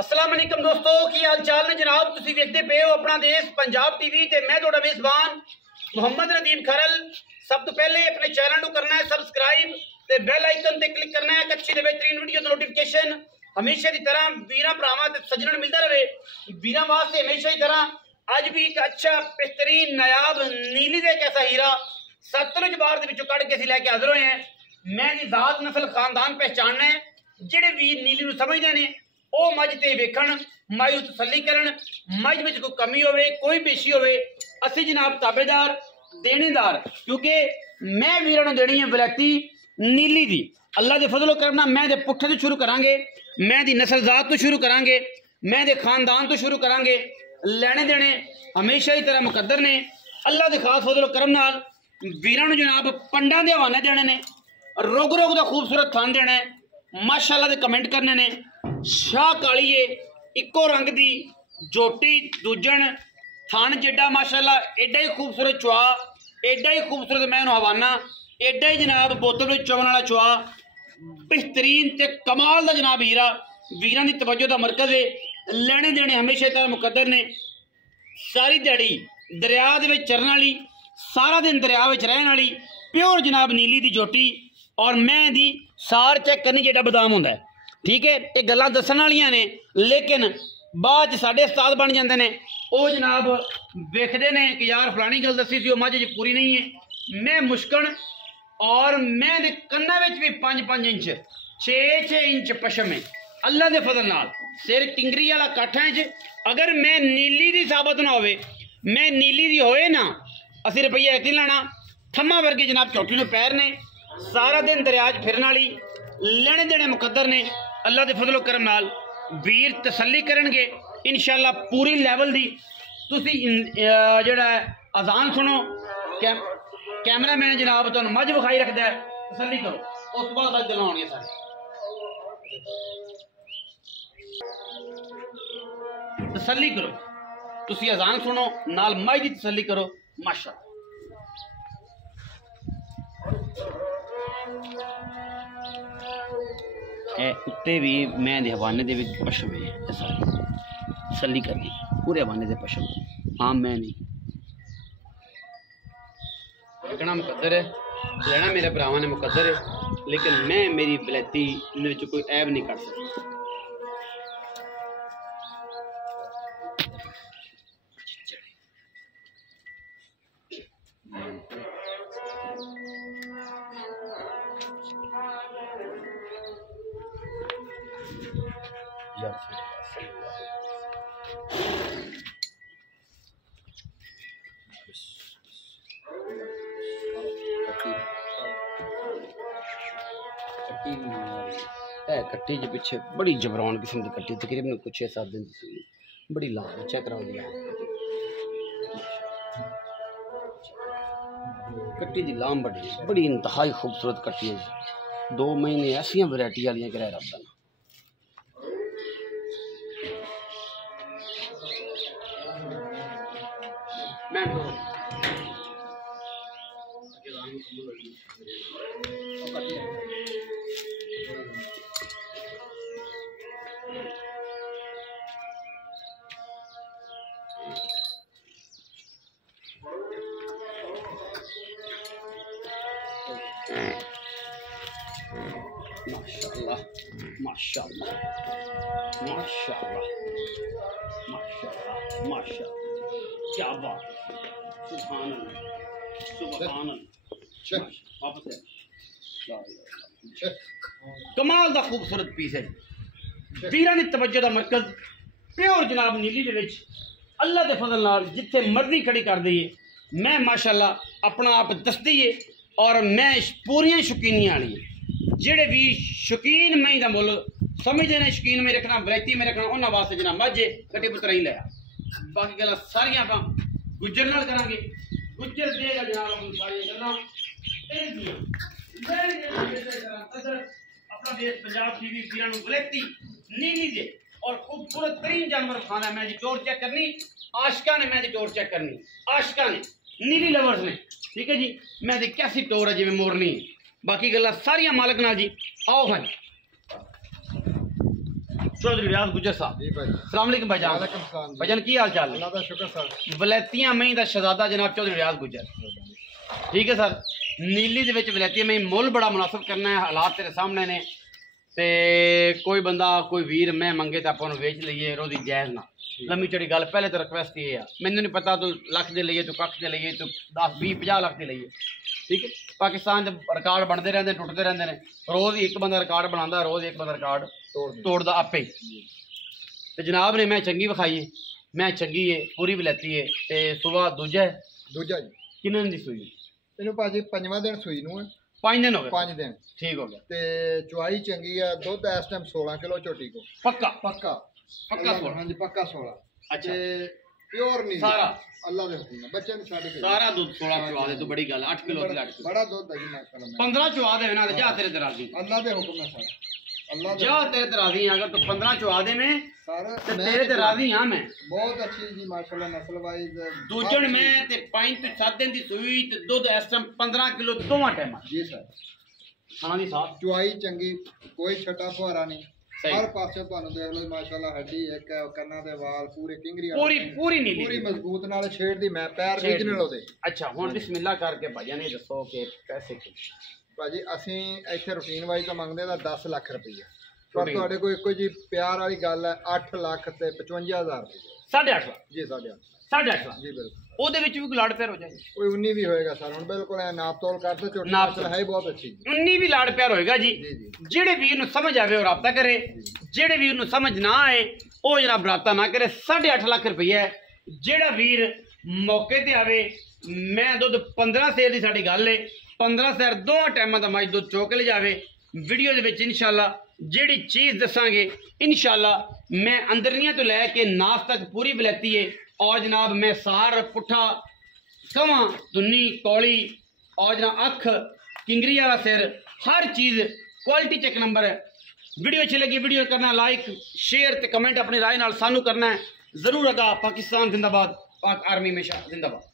अस्सलाम वालेकुम दोस्तों, की हाल चाल ने जनाब। तुसीं वेखदे पे हो अपना देश पंजाब टीवी ते मैं तुहाडा मेज़बान मुहम्मद नदीम खरल। सब तो पहले अपने चैनल को करना है सबसक्राइब ते बेल आइकन ते क्लिक करना है। अच्छी ते बेहतरीन वीडियो दी नोटिफिकेशन हमेशा की तरह वीरां भरावां ते सज्जणां नूं मिलदा रहे। वीरां वास्ते हमेशा की तरह अज भी एक अच्छा बेहतरीन नायाब नीली दे कैसा हीरा सतलुज बार दे विचों कढ के असीं लैके हाज़र होए हैं। मैं दी जात नस्ल खानदान पहचानना है। जिहड़े वीर नीली नूं समझदे ने ਉਹ ਮੱਝ ਤੇ ਵੇਖਣ, ਮੱਝ ਨੂੰ ਤਸੱਲੀ ਕਰਨ। ਮੱਝ ਵਿੱਚ ਕੋਈ ਕਮੀ ਹੋਵੇ, ਕੋਈ ਬੇਸ਼ੀ ਹੋਵੇ, ਅਸੀਂ ਜਨਾਬ ਤਾਬੇਦਾਰ ਦੇਣੇਦਾਰ, ਕਿਉਂਕਿ ਮੈਂ ਵੀਰਾਂ ਨੂੰ ਦੇਣੀ ਹੈ ਵਲੈਤੀ ਨੀਲੀ ਦੀ। ਅੱਲਾ ਦੇ ਫਜ਼ਲ ਕਰਮ ਨਾਲ ਮੈਂ ਦੇ ਪੁੱਠੇ ਤੋਂ ਸ਼ੁਰੂ ਕਰਾਂਗੇ, ਮੈਂ ਦੀ ਨਸਲ ਜ਼ਾਤ ਤੋਂ ਸ਼ੁਰੂ ਕਰਾਂਗੇ, ਮੈਂ ਦੇ ਖਾਨਦਾਨ ਤੋਂ ਸ਼ੁਰੂ ਕਰਾਂਗੇ। ਲੈਣੇ ਦੇਣੇ ਹਮੇਸ਼ਾ ਹੀ ਤਰ੍ਹਾਂ ਮੁਕੱਦਰ ਨੇ। ਅੱਲਾ ਦੇ ਖਾਸ ਫਜ਼ਲ ਕਰਮ ਨਾਲ ਵੀਰਾਂ ਨੂੰ ਜਨਾਬ ਪੰਡਾਂ ਦੇ ਹਵਾਨੇ ਦੇਣੇ ਨੇ, ਰੁਗ ਰੁਗ ਦਾ ਖੂਬਸੂਰਤ ਥਾਨ ਦੇਣਾ ਹੈ। माशाअल्लाह दे कमेंट करने ने। शाह कालीए इको रंग दी जोटी दूजन थान जेडा माशाअल्लाह एडा ही खूबसूरत चुआ, एडा ही खूबसूरत मैं हवाना, एडा ही जनाब बोतल में चुवन वाला चुआ, बेहतरीन ते कमाल दा जनाब हीरा। वीरां दी तवज्जो दा मरकज है। लेने देने हमेशा तरह मुकद्दर ने। सारी दिहाड़ी दरिया दे विच चरन वाली, सारा दिन दरिया विच रहन वाली प्योर जनाब नीली दी जोटी। और मैं दी सार चेक करनी जेड़ा बदाम होंदा है, ठीक है। ये गल्लां दस्सण वालियां ने, लेकिन बाद साडे उस्ताद बन जांदे ने। वो जनाब वेखदे ने कि यार फलानी गल दसी सी, मझ पूरी नहीं है। मैं मुश्कन और मैं दे कन्ना विच भी 5-5 इंच 6-6 इंच पशम है। अल्लाह दे फजल नाल सिर टिंगरी वाला काठा च अगर मैं नीली दी साबत ना होवे, मैं नीली दी होए ना, असीं रुपया एक नहीं लाना। थम्मा वर्गे जनाब चौटी नूं पैर ने, सारा दिन दरिया च फिरन वाली, लेने देने मुकद्दर ने। अल्लाह के फजलो करम नाल वीर तसल्ली करनगे इंशाअल्लाह पूरी लैवल दी। तुसी जेड़ा अजान सुनो, कैमरा मैन जनाब तुहानूं मझ विखाई रखदा है, तसल्ली करो। उस बाद तक गल्लां होणगियां सारे। तसल्ली करो, तुसी अजान सुनो नाल मझ दी तसल्ली करो। माशाअल्लाह उत्ते भी मैं दे हवाने दे पशम है सारी तसल्ली करनी पूरे हवाने दे पशम। हाँ मैं नहीं देखना मुकद्दर है, लेना मेरे भरावां ने मुकद्दर है, लेकिन मैं मेरी वलैती इन्हें कोई ऐब नहीं कर सकता। कट्टी जो पीछे बड़ी जबरान किस्म की कट्टी, तकरीबन कुछ 6-7 दिन बड़ी लाभ चेक कराओ दिया। कट्टी की लाम बड़ी इंतहाई खूबसूरत कट्टी है। 2 महीने ऐसिया वैरायटी वाली कराए रब दा। माशाअल्लाह माशाअल्लाह माशाअल्लाह माशाअल्लाह माशाअल्लाह, क्या बात है। सुभान अल्लाह सुभान अल्लाह। वापस है कमाल दा खूबसूरत पीस है। वीरां दी तवज्जो दा मरकज प्योर जनाब नीली दे विच अल्लाह दे फजल नाल जिथे मर्जी खड़ी कर दईए। मैं माशाअल्लाह अपना आप दसदी है और मैं पूरियां शौकीनियां वाली है। जेड़े भी शौकीन मई का मुल समझते हैं, शौकीन में रखना, वैरायती में रखना, उन्होंने वास्ते जना मझ कट्टी पुत्तर ही लिया। बाकी गल्लां सारियां आप गुज्जर नाल करांगे, गुज्जर देगा जनाब सारियां गल्लां। अपना देश पंजाब टीवी वीरां नूं वलैती नीली दे और खूबसूरत तरीन जानवर खाना। मैं जी टोर चेक करनी, आशिका ने मैं जी टोर चेक करनी, आशिका ने नीली लवर्स ने, ठीक है जी। मैं जी कैसी टोर है जिवें मोरनी। बाकी गल्लां सारियां मालक नाल जी। आओ भाई चौधरी रियाज गुजर साहब। जी भाई। अस्सलाम वालेकुम भाईजान। वालेकुम सलाम। भाईजान की हाल चाल है? अल्लाह दा शुक्र सर। वलैतियां मई दा शहजादा जनाब चौधरी रियाज गुजर। ठीक है सर, नीली दे विच वलैतियां मई मुल बड़ा मुनासिब करना है, हालात तेरे सामने ने। ते कोई बंदा कोई वीर मैं मंगे तो अपन वेच लीए, रोजी जायज़ ना। लम्मी चढ़ी गल पहले तो रिक्वेस्ट ये है, मैंने नहीं पता तू लख दे लिए, तू कख दे लिए, तू 10 20 50 लाख दे लिए। ठीक है, पाकिस्तान के रिकॉर्ड बनते रहते, टुटते रहते हैं। रोज़ ही एक बंदा रिकॉर्ड बनाता, रोज़ एक बंदा रिकॉर्ड तोड़ता आपे ही। तो जनाब ने मैं चंगी विखाई है, मैं चंगी है, पूरी वलैती है। तो सुबह दूजा है, दूजा जी किन्ने दी सूई? ਇਹਨੂੰ ਭਾਜੀ 5ਵਾਂ ਦਿਨ ਸੂਈ ਨੂੰ ਹੈ। 5 दिन हो गए। 5 ਦਿਨ ठीक हो गया। ਤੇ ਚੁਆਈ ਚੰਗੀ ਆ। ਦੁੱਧ ਇਸ ਟਾਈਮ 16 ਕਿਲੋ ਝੋਟੀ ਕੋ। पक्का ਪੱਕਾ पक्का 16। ਹਾਂਜੀ ਪੱਕਾ 16। अच्छा, ਤੇ ਪਿਓਰ ਨਹੀਂ सारा ਅੱਲਾ ਦੇ ਹੁਕਮ ਨਾਲ ਬੱਚੇ ਨੂੰ ਛੱਡ ਕੇ सारा दूध 16 चुआ दे, तो बड़ी गल 8 किलो की लट ਬੜਾ ਦੁੱਧ ਹੈ ਜੀ ਮਾਸ਼ਾਅੱਲਾ। 15 चुआ दे ना, जा तेरे दराजी ਅੱਲਾ ਦੇ ਹੁਕਮ ਨਾਲ ਸਾਰਾ ਅੱਲਾ ਦੇ जा तेरे दराजी। अगर तू 15 चुआ दे में ਸਾਰਾ तो तेरे दराजी हां मैं ਬਹੁਤ ਅੱਛੀ ਜੀ ਮਾਸ਼ਾਅੱਲਾ ਨਸਲ ਵਾਈਜ਼ दूजन में ते 5 तो 7 दिन दी सूई ते दूध इस टाइम 15 किलो दोवां टाइम। ਜੀ ਸਰ। खाना दी साहब ਚੁਆਈ ਚੰਗੀ, ਕੋਈ ਛਟਾ ਫੁਹਾਰਾ ਨਹੀਂ। सही। ਹਰ ਪਾਸੇ ਤੁਹਾਨੂੰ ਦੇਖ ਲਓ ਮਾਸ਼ਾਅੱਲਾ ਹੱਡੀ ਇੱਕ ਹੈ, ਕੰਨਾਂ ਦੇ ਵਾਲ ਪੂਰੇ ਕਿੰਗਰੀ ਵਾਲੇ पूरी ਨੇ। पूरी नीली ਪੂਰੀ ਮਜ਼ਬੂਤ ਨਾਲ ਛੇੜ ਦੀ ਮੈਂ ਪੈਰ छेड़ ਰੀਜਨਲ दी। ਉਹਦੇ। अच्छा हुन बिस्मिल्लाह करके भाईया ने दसो कि पैसे की ਭਾਜੀ ਅਸੀਂ ਇੱਥੇ ਰੂਟੀਨ ਵਾਈਜ਼ ਤਾਂ ਮੰਗਦੇ ਦਾ 10 ਲੱਖ ਰੁਪਈਆ, ਪਰ Routine। ਤੁਹਾਡੇ ਕੋਲ ਇੱਕੋ ਜੀ ਪਿਆਰ ਵਾਲੀ ਗੱਲ ਹੈ 8 ਲੱਖ ਤੇ 55,000 ਰੁਪਈਆ। 8.5 लाख। ਜੀ 8.5 8.5 लाख ਜੀ ਬਿਲਕੁਲ। ਉਹਦੇ ਵਿੱਚ ਵੀ ਕੋਈ ਲਾੜ ਪਿਆਰ ਹੋ ਜਾਏਗਾ? ਕੋਈ 19 ਵੀ ਹੋਏਗਾ ਸਰ। ਹੁਣ ਬਿਲਕੁਲ ਐ ਨਾਪ ਤੋਲ ਕਰਦੇ ਝੋਟੀ ਨਾਪ ਮਾਸ਼ਾਅੱਲਾ ਹੈ ਬਹੁਤ ਅੱਛੀ ਜੀ। 19 ਵੀ ਲਾੜ ਪਿਆਰ ਹੋਏਗਾ ਜੀ। ਜੀ ਜੀ ਜਿਹੜੇ ਵੀਰ ਨੂੰ ਸਮਝ ਆਵੇ ਉਹ ਰਾਬਤਾ ਕਰੇ, ਜਿਹੜੇ ਵੀਰ ਨੂੰ ਸਮਝ ਨਾ ਆਏ ਉਹ ਜਨਾਬ ਰਾਬਤਾ ਨਾ ਕਰੇ। 8.5 ਲੱਖ ਰੁਪਈਆ ਹੈ। ਜਿਹੜਾ ਵੀਰ ਮੌਕੇ ਤੇ ਆਵੇ, ਮੈਂ ਦੁੱਧ 15 ਸੇਰ ਦੀ ਸਾਡੀ ਗੱਲ ਏ, 15 ਸੇਰ ਦੋਵਾਂ ਟਾਈਮਾਂ ਦਾ ਮੱਝ ਦੁੱਧ ਚੋਕ ਲੈ ਜਾਵੇ। ਵੀਡੀਓ ਦੇ ਵਿੱਚ ਇਨਸ਼ਾਅੱਲਾ ਜਿਹੜੀ ਚੀਜ਼ ਦੱਸਾਂਗੇ ਇਨਸ਼ਾਅੱਲਾ ਮੈਂ ਅੰਦਰਨੀਆਂ ਤੋਂ ਲੈ ਕੇ ਨਾਸ ਤੱਕ ਪੂਰੀ ਵਲੈਤੀ ਹੈ। और जनाब मैं सार पुठा सवा दुन्नी कौली और जनाब अख किंगरी वाला सिर हर चीज़ क्वालिटी चेक नंबर है। वीडियो अच्छी लगी वीडियो करना लाइक शेयर ते कमेंट अपनी राय नाल सानू करना है ज़रूर। अदा पाकिस्तान जिंदाबाद, पाक आर्मी हमेशा जिंदाबाद।